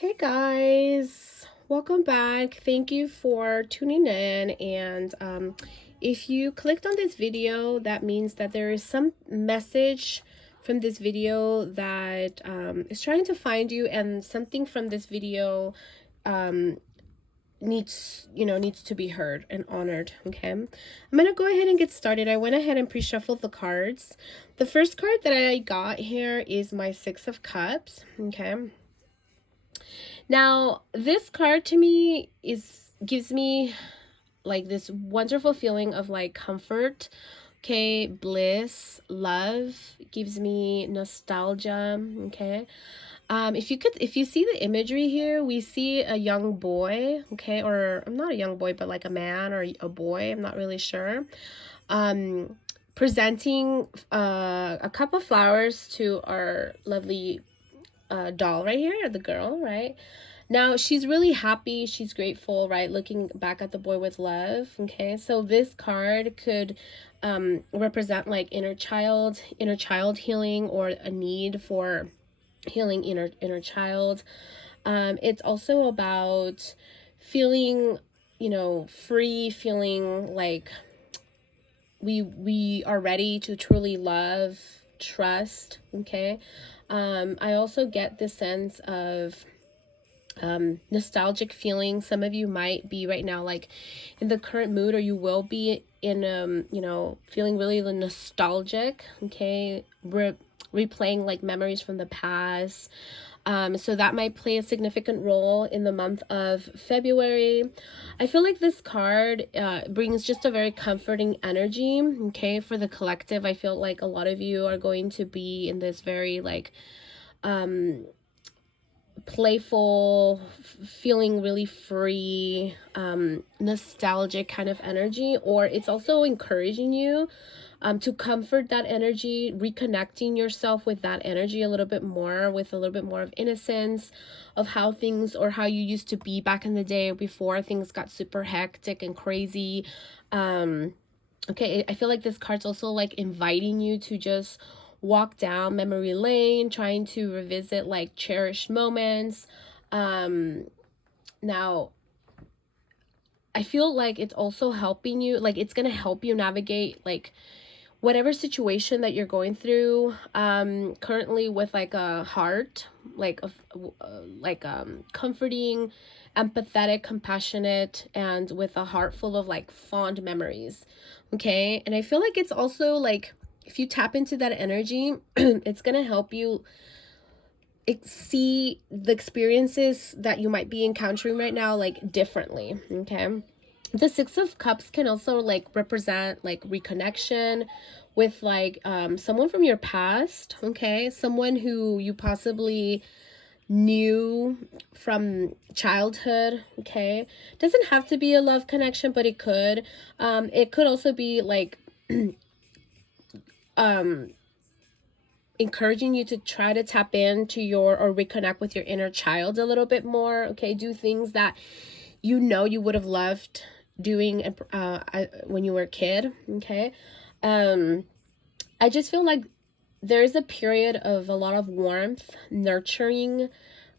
Hey guys, welcome back. Thank you for tuning in. And if you clicked on this video, that means that there is some message from this video that is trying to find you, and something from this video um, needs to be heard and honored. Okay, I'm gonna go ahead and get started. I went ahead and pre-shuffled the cards. The first card that I got here is my Six of Cups. Okay. Now, this card to me gives me like this wonderful feeling of like comfort, okay, bliss, love, gives me nostalgia, okay. If you see the imagery here, we see a young boy, okay, or I'm not a young boy, but like a man or a boy, I'm not really sure. Um Presenting a cup of flowers to our lovely doll right here, the girl, right? Now she's really happy, she's grateful, right? Looking back at the boy with love. Okay, so this card could represent like inner child healing, or a need for healing inner child. It's also about feeling, free, feeling like we are ready to truly love, trust. Okay. I also get this sense of nostalgic feeling. Some of you might be right now like in the current mood, or you will be in feeling really nostalgic. Okay, replaying like memories from the past. So that might play a significant role in the month of February. I feel like this card brings just a very comforting energy, okay, for the collective. I feel like a lot of you are going to be in this very like playful, feeling really free, nostalgic kind of energy, or it's also encouraging you to comfort that energy, reconnecting yourself with that energy a little bit more, with a little bit more of innocence of how things, or how you used to be back in the day before things got super hectic and crazy. Okay, I feel like this card's also like inviting you to just walk down memory lane, trying to revisit like cherished moments. Now I feel like it's also helping you, like it's gonna help you navigate like whatever situation that you're going through currently, with like a heart like of comforting, empathetic, compassionate, and with a heart full of like fond memories. Okay, and I feel like it's also like, if you tap into that energy, it's gonna help you see the experiences that you might be encountering right now like differently. Okay, the Six of Cups can also like represent like reconnection with like someone from your past. Okay, someone who you possibly knew from childhood. Okay, doesn't have to be a love connection, but it could also be like um encouraging you to try to tap into your, or reconnect with your inner child a little bit more. Okay, do things that you would have loved doing when you were a kid. Okay, I just feel like there's a period of a lot of warmth, nurturing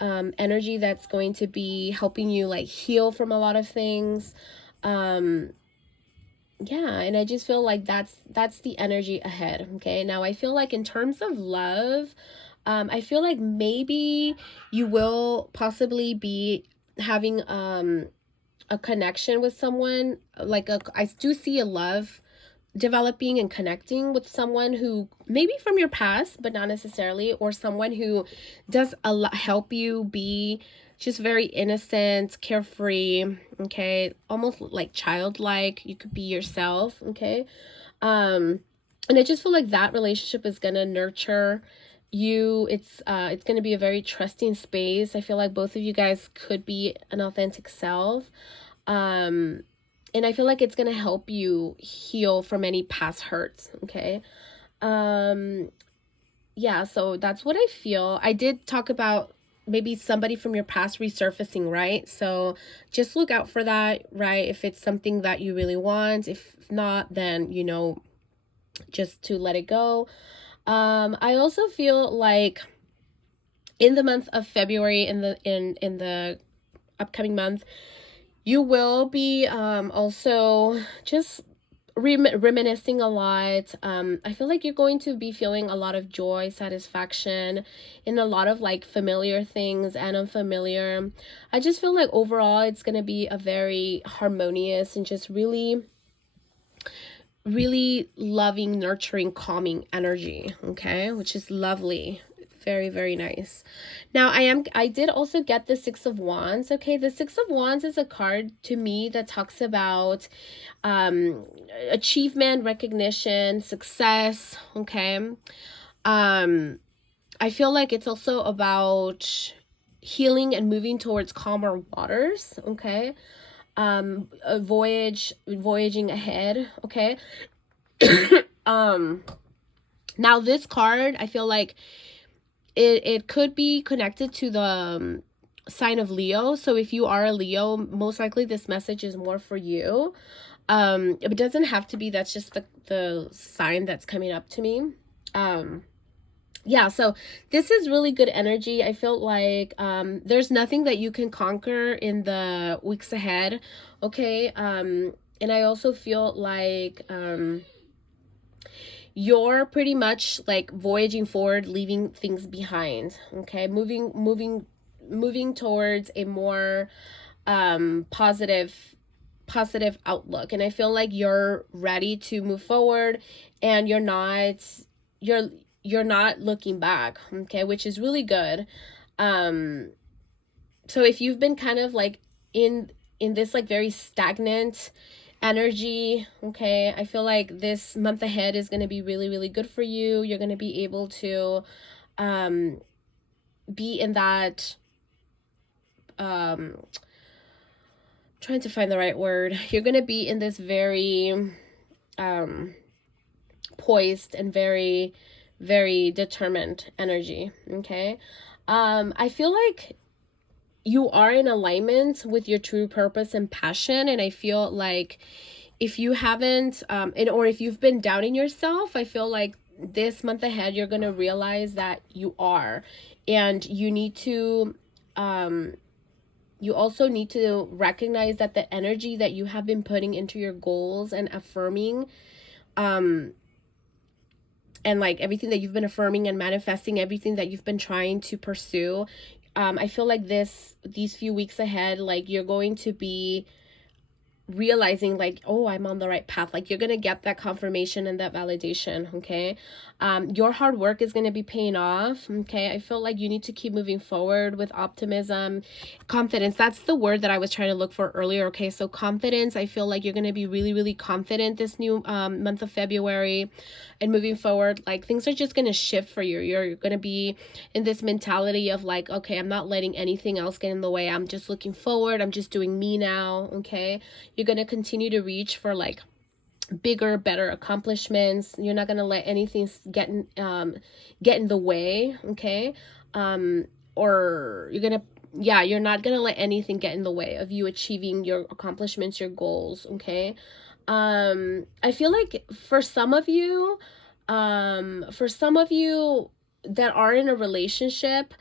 energy that's going to be helping you like heal from a lot of things. Yeah, and I just feel like that's the energy ahead. Okay, now I feel like in terms of love, I feel like maybe you will possibly be having a connection with someone, like I do see a love developing and connecting with someone who maybe from your past, but not necessarily, or someone who does a lot help you be just very innocent, carefree. Okay, almost like childlike. You could be yourself. Okay, and I just feel like that relationship is gonna nurture you. It's gonna be a very trusting space. I feel like both of you guys could be an authentic self. um and I feel like it's gonna help you heal from any past hurts. Okay, um yeah, so that's what I feel. I did talk about maybe somebody from your past resurfacing, right? So just look out for that, right? If it's something that you really want. If not, then just to let it go. I also feel like in the month of February, in the upcoming month, you will be also just reminiscing a lot. I feel like you're going to be feeling a lot of joy, satisfaction in a lot of like familiar things and unfamiliar. I just feel like overall it's going to be a very harmonious and just really really loving, nurturing, calming energy, okay, which is lovely. Very, very nice. Now I did also get the Six of Wands. Okay, the Six of Wands is a card to me that talks about achievement, recognition, success. Okay. I feel like it's also about healing and moving towards calmer waters. Okay. A voyaging ahead. Okay. um Now this card, I feel like it could be connected to the sign of Leo. So if you are a Leo, most likely this message is more for you. It doesn't have to be. That's just the sign that's coming up to me. Yeah, so this is really good energy. I feel like there's nothing that you can conquer in the weeks ahead. Okay. And I also feel like you're pretty much like voyaging forward, leaving things behind. Okay, moving towards a more positive outlook. And I feel like you're ready to move forward, and you're you're not looking back. Okay, which is really good. So if you've been kind of like in this like very stagnant energy, okay, I feel like this month ahead is going to be really really good for you. You're going to be able to be in that trying to find the right word. You're going to be in this very poised and very very determined energy. Okay. I feel like you are in alignment with your true purpose and passion, and I feel like if you haven't or if you've been doubting yourself, I feel like this month ahead you're going to realize that you are, and you need to you also need to recognize that the energy that you have been putting into your goals and affirming and like everything that you've been affirming and manifesting, everything that you've been trying to pursue, I feel like these few weeks ahead, like you're going to be realizing like, oh, I'm on the right path. Like you're gonna get that confirmation and that validation. Okay. Your hard work is gonna be paying off. Okay. I feel like you need to keep moving forward with optimism, confidence. That's the word that I was trying to look for earlier. Okay, so confidence. I feel like you're gonna be really really confident this new month of February, and moving forward, like things are just gonna shift for you. You're gonna be in this mentality of like, okay, I'm not letting anything else get in the way. I'm just looking forward. I'm just doing me now. Okay. You're going to continue to reach for like bigger, better accomplishments. You're not going to let anything get in the way. Okay. Or you're going to, yeah, you're not going to let anything get in the way of you achieving your accomplishments, your goals. Okay. I feel like for some of you that are in a relationship,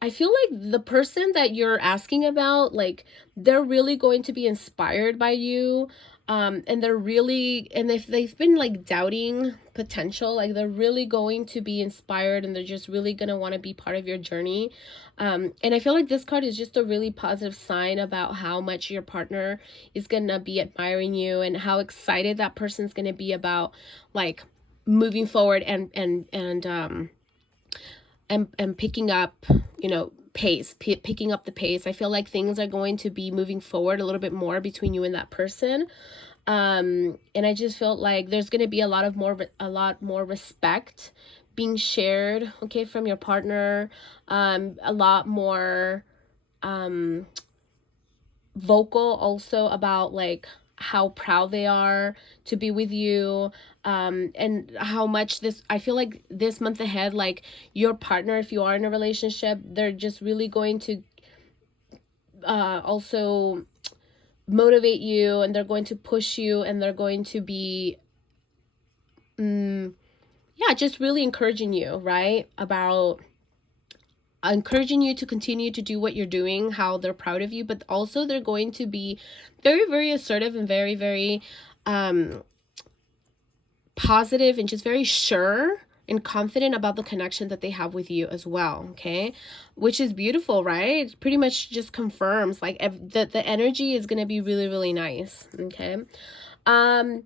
I feel like the person that you're asking about, like they're really going to be inspired by you. And they're really, and if they've been like doubting potential, like they're really going to be inspired, and they're just really going to want to be part of your journey. And I feel like this card is just a really positive sign about how much your partner is going to be admiring you, and how excited that person's going to be about like moving forward and picking up, picking up the pace. I feel like things are going to be moving forward a little bit more between you and that person. And I just feel like there's going to be a lot more respect being shared, okay, from your partner. A lot more vocal also about like how proud they are to be with you, and how much I feel like this month ahead, like your partner, if you are in a relationship, they're just really going to also motivate you, and they're going to push you, and they're going to be yeah, just really encouraging you, right? About encouraging you to continue to do what you're doing, how they're proud of you, but also they're going to be very, very assertive and very, very um, positive and just very sure and confident about the connection that they have with you as well. Okay, which is beautiful, right? Pretty much just confirms like the energy is going to be really, really nice. Okay. um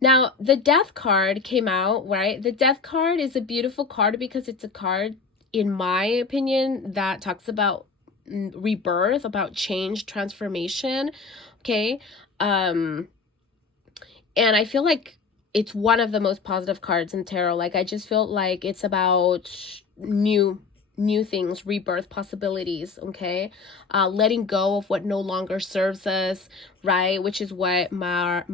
Now, the death card came out, right? The death card is a beautiful card because it's a card, in my opinion, that talks about rebirth, about change, transformation. Okay. Um, and I feel like it's one of the most positive cards in tarot. Like, I just feel like it's about new things, rebirth possibilities. Okay, letting go of what no longer serves us, right? Which is what my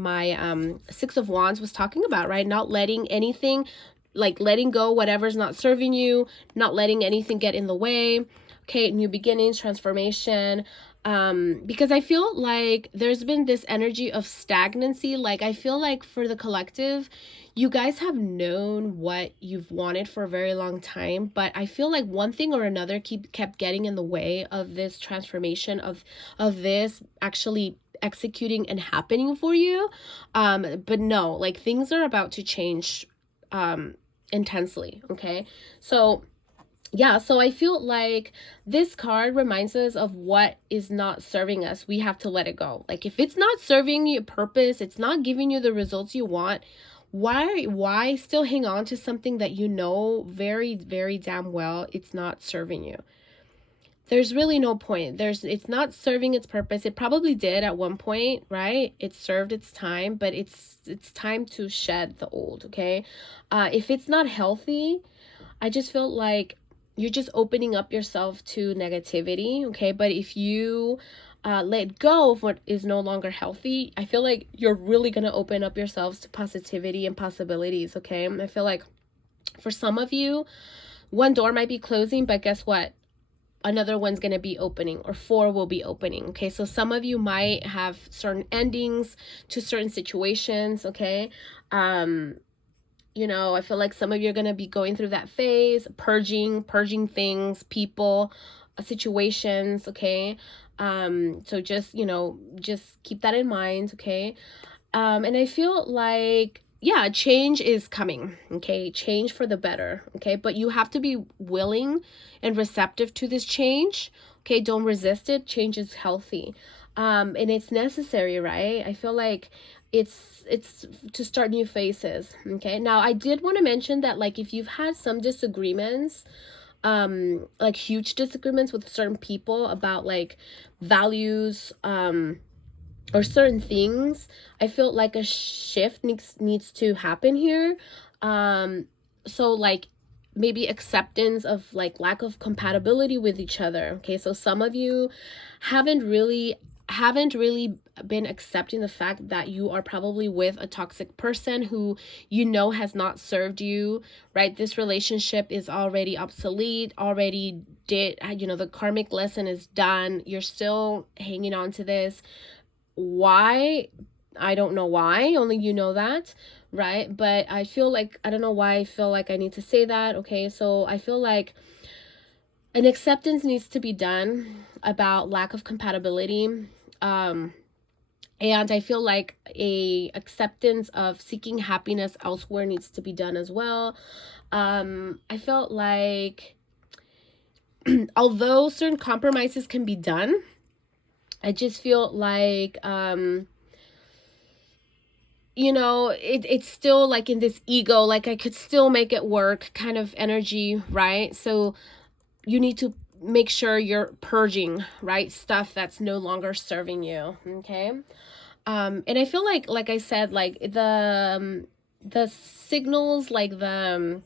Six of Wands was talking about, right? Not letting anything, like letting go whatever's not serving you, not letting anything get in the way. Okay, new beginnings, transformation. Because I feel like there's been this energy of stagnancy. Like, I feel like for the collective, you guys have known what you've wanted for a very long time, but I feel like one thing or another kept getting in the way of this transformation, of this actually executing and happening for you. But no, like, things are about to change intensely. Okay, so yeah, so I feel like this card reminds us of what is not serving us. We have to let it go. Like, if it's not serving you a purpose, it's not giving you the results you want, why still hang on to something that you know very, very damn well it's not serving you? There's really no point. It's not serving its purpose. It probably did at one point, right? It served its time, but it's time to shed the old. Okay, if it's not healthy, I just feel like you're just opening up yourself to negativity. Okay, but if you let go of what is no longer healthy, I feel like you're really gonna open up yourselves to positivity and possibilities. Okay, I feel like for some of you, one door might be closing, but guess what? Another one's going to be opening, or four will be opening. Okay, so some of you might have certain endings to certain situations. Okay, you know, I feel like some of you are going to be going through that phase, purging things, people, situations. Okay, so just, you know, just keep that in mind. Okay, and I feel like, yeah, change is coming. Okay, change for the better. Okay, but you have to be willing and receptive to this change. Okay, don't resist it. Change is healthy, and it's necessary, right? I feel like it's to start new phases. Okay, now I did want to mention that, like, if you've had some disagreements, like huge disagreements with certain people about like values, or certain things, I feel like a shift needs to happen here. So like, maybe acceptance of like lack of compatibility with each other. Okay, so some of you haven't really been accepting the fact that you are probably with a toxic person who, you know, has not served you, right? This relationship is already obsolete, already did, you know, the karmic lesson is done. You're still hanging on to this. Why? I don't know why, only you know that, right? But I feel like, I don't know why I feel like I need to say that. Okay, so I feel like an acceptance needs to be done about lack of compatibility. And I feel like a acceptance of seeking happiness elsewhere needs to be done as well. I felt like although certain compromises can be done, I just feel like you know, it's still like in this ego, like I could still make it work kind of energy, right? So you need to make sure you're purging, right, stuff that's no longer serving you. Okay, and I feel like I said, like the signals, like the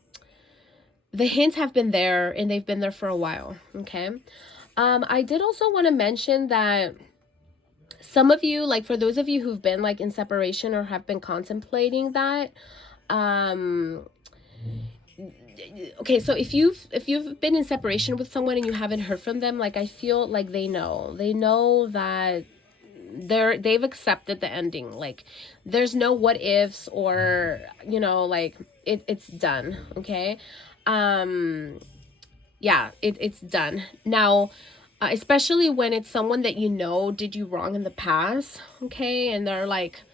hints have been there, and they've been there for a while. Okay, I did also want to mention that some of you, like for those of you who've been like in separation or have been contemplating that, um okay, so if you've been in separation with someone and you haven't heard from them, like I feel like they know that they've accepted the ending. Like, there's no what ifs, or, you know, like it's done. Okay. Yeah, it's done now. Especially when it's someone that you know did you wrong in the past, okay, and they're like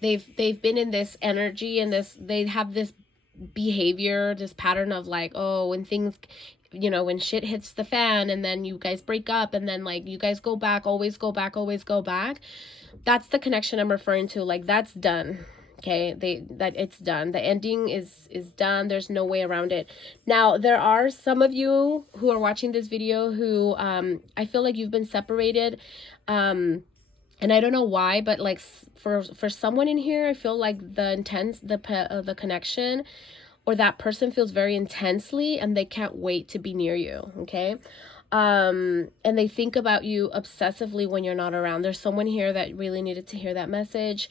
they've been in this energy and this, they have this behavior, this pattern of like, oh, when things, you know, when shit hits the fan and then you guys break up and then like you guys go back, always go back, always go back. That's the connection I'm referring to. Like, that's done. Okay, that it's done. The ending is done. There's no way around it. Now, there are some of you who are watching this video who I feel like you've been separated, and I don't know why, but like for someone in here, I feel like the connection or that person feels very intensely and they can't wait to be near you. Okay. And they think about you obsessively when you're not around. There's someone here that really needed to hear that message.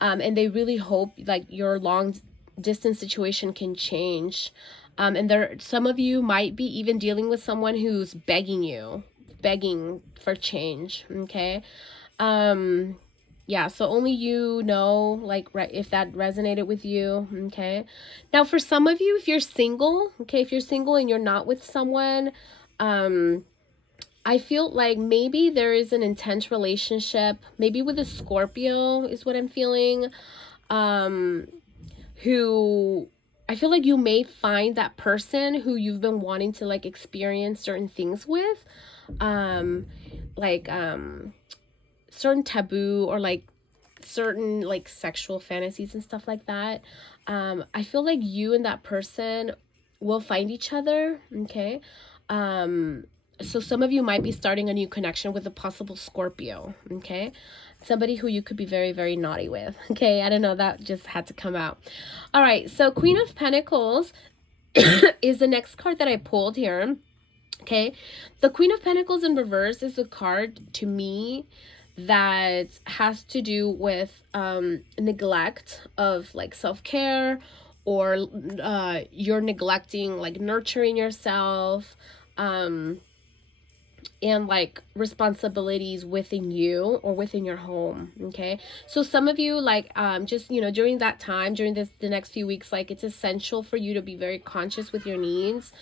And they really hope like your long distance situation can change. And some of you might be even dealing with someone who's begging for change. Okay. Yeah, so only you know, like, right, if that resonated with you. Okay. Now, for some of you, if you're single, okay, if you're single and you're not with someone, I feel like maybe there is an intense relationship, maybe with a Scorpio is what I'm feeling, who I feel like you may find that person who you've been wanting to like experience certain things with, like, certain taboo or like certain like sexual fantasies and stuff like that. I feel like you and that person will find each other. Okay. So some of you might be starting a new connection with a possible Scorpio. Okay. Somebody who you could be very, very naughty with. Okay. I don't know. That just had to come out. All right. So Queen of Pentacles is the next card that I pulled here. Okay. The Queen of Pentacles in reverse is a card to me that has to do with neglect of like self-care, or you're neglecting like nurturing yourself, and like responsibilities within you or within your home. Okay, so some of you like just, you know, during that time, during the next few weeks, like it's essential for you to be very conscious with your needs.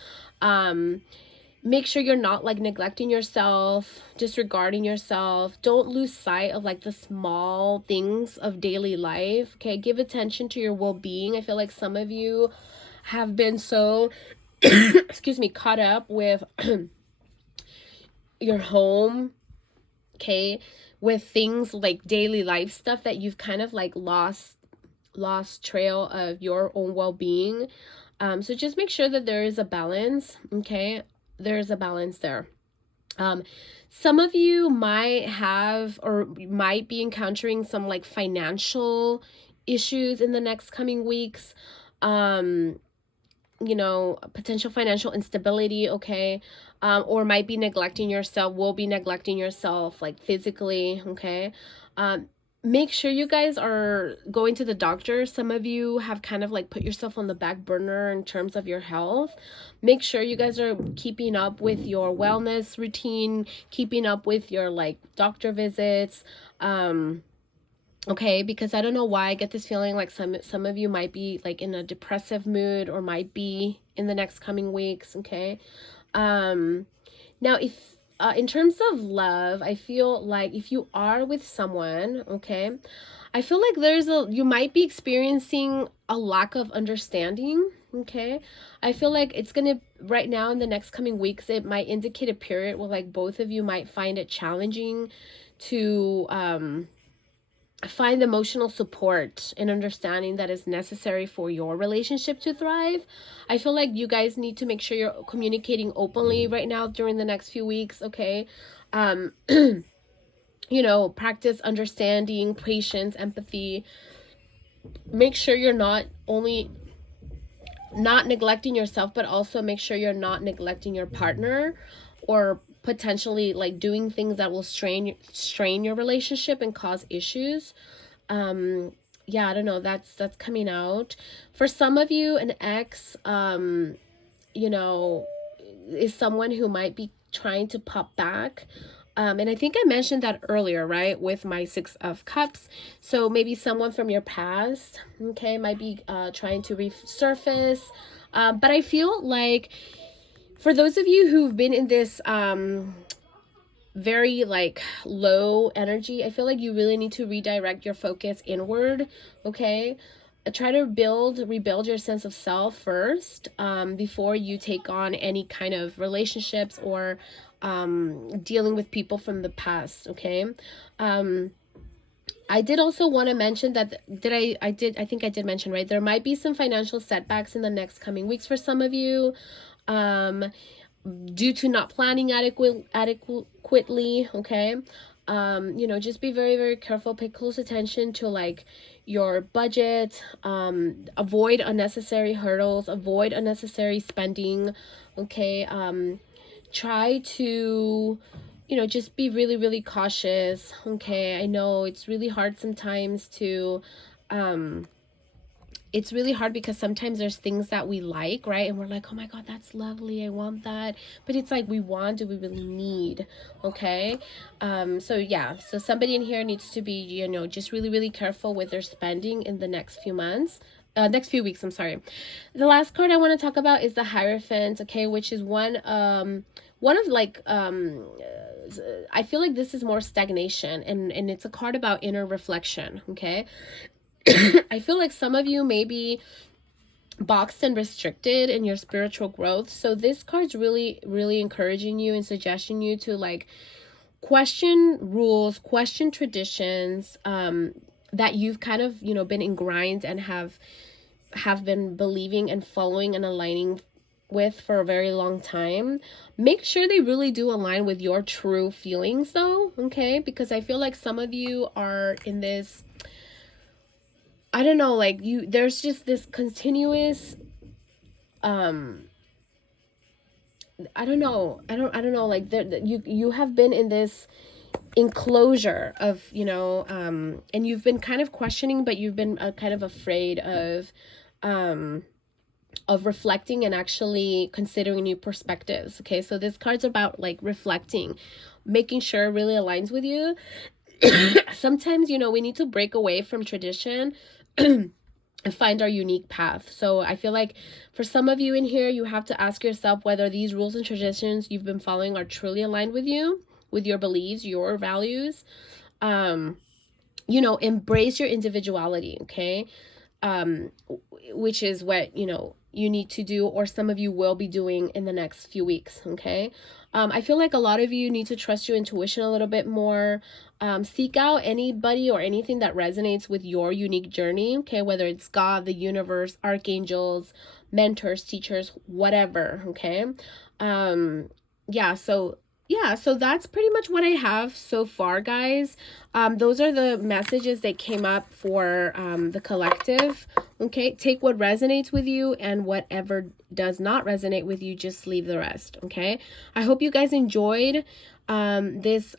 Make sure you're not like neglecting yourself, disregarding yourself. Don't lose sight of like the small things of daily life. Okay, give attention to your well-being. I feel like some of you have been so excuse me, caught up with your home, okay, with things like daily life stuff that you've kind of like lost trail of your own well-being. So just make sure that there is a balance. Okay, there's a balance there. Some of you might have or might be encountering some like financial issues in the next coming weeks. You know, potential financial instability. Okay. Or might be neglecting yourself, will be neglecting yourself like physically. Okay. Make sure you guys are going to the doctor. Some of you have kind of like put yourself on the back burner in terms of your health. Make sure you guys are keeping up with your wellness routine, keeping up with your like doctor visits. Okay, because I don't know why I get this feeling like some of you might be like in a depressive mood or might be in the next coming weeks. Okay. Now if in terms of love, I feel like if you are with someone, okay, I feel like you might be experiencing a lack of understanding. Okay, I feel like it's gonna, right now in the next coming weeks, it might indicate a period where like both of you might find it challenging to find emotional support and understanding that is necessary for your relationship to thrive. I feel like you guys need to make sure you're communicating openly right now during the next few weeks. Okay. You know, practice understanding, patience, empathy. Make sure you're not only not neglecting yourself, but also make sure you're not neglecting your partner or potentially like doing things that will strain your relationship and cause issues. Yeah, I don't know, that's coming out. For some of you, an ex, you know, is someone who might be trying to pop back. And I think I mentioned that earlier, right, with my Six of Cups. So maybe someone from your past, okay, might be trying to resurface. But I feel like for those of you who've been in this very like low energy, I feel like you really need to redirect your focus inward, okay? Try to rebuild your sense of self first, before you take on any kind of relationships or dealing with people from the past, okay? I did also want to mention that I think I did mention, right, there might be some financial setbacks in the next coming weeks for some of you, due to not planning adequately, okay? Just be very, very careful. Pay close attention to like your budget. Avoid unnecessary hurdles. Avoid unnecessary spending, okay? Try to, just be really, really cautious, okay? I know it's really hard sometimes to, it's really hard because sometimes there's things that we like, right? And we're like, oh my God, that's lovely. I want that. But it's like, we want, do we really need? Okay. So yeah, so somebody in here needs to be, just really, really careful with their spending in the next few months. Next few weeks, I'm sorry. The last card I want to talk about is the Hierophant, okay, which is one of like, I feel like this is more stagnation, and it's a card about inner reflection, okay? I feel like some of you may be boxed and restricted in your spiritual growth. So this card's really, really encouraging you and suggesting you to like question rules, question traditions, that you've kind of, been ingrained and have been believing and following and aligning with for a very long time. Make sure they really do align with your true feelings though, okay? Because I feel like some of you are in this, I don't know, like there's just this continuous, I don't know, like you have been in this enclosure of, and you've been kind of questioning, but you've been kind of afraid of reflecting and actually considering new perspectives, okay? So this card's about like reflecting, making sure it really aligns with you. Sometimes, we need to break away from tradition and find our unique path. So I feel like for some of you in here, you have to ask yourself whether these rules and traditions you've been following are truly aligned with you, with your beliefs, your values. Embrace your individuality, okay? Which is what, you need to do, or some of you will be doing in the next few weeks, okay? I feel like a lot of you need to trust your intuition a little bit more. Seek out anybody or anything that resonates with your unique journey, okay? Whether it's God, the universe, archangels, mentors, teachers, whatever, okay? So that's pretty much what I have so far, guys. Those are the messages that came up for the collective. Okay, take what resonates with you, and whatever does not resonate with you, just leave the rest. Okay, I hope you guys enjoyed this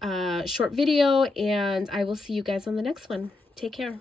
short video, and I will see you guys on the next one. Take care.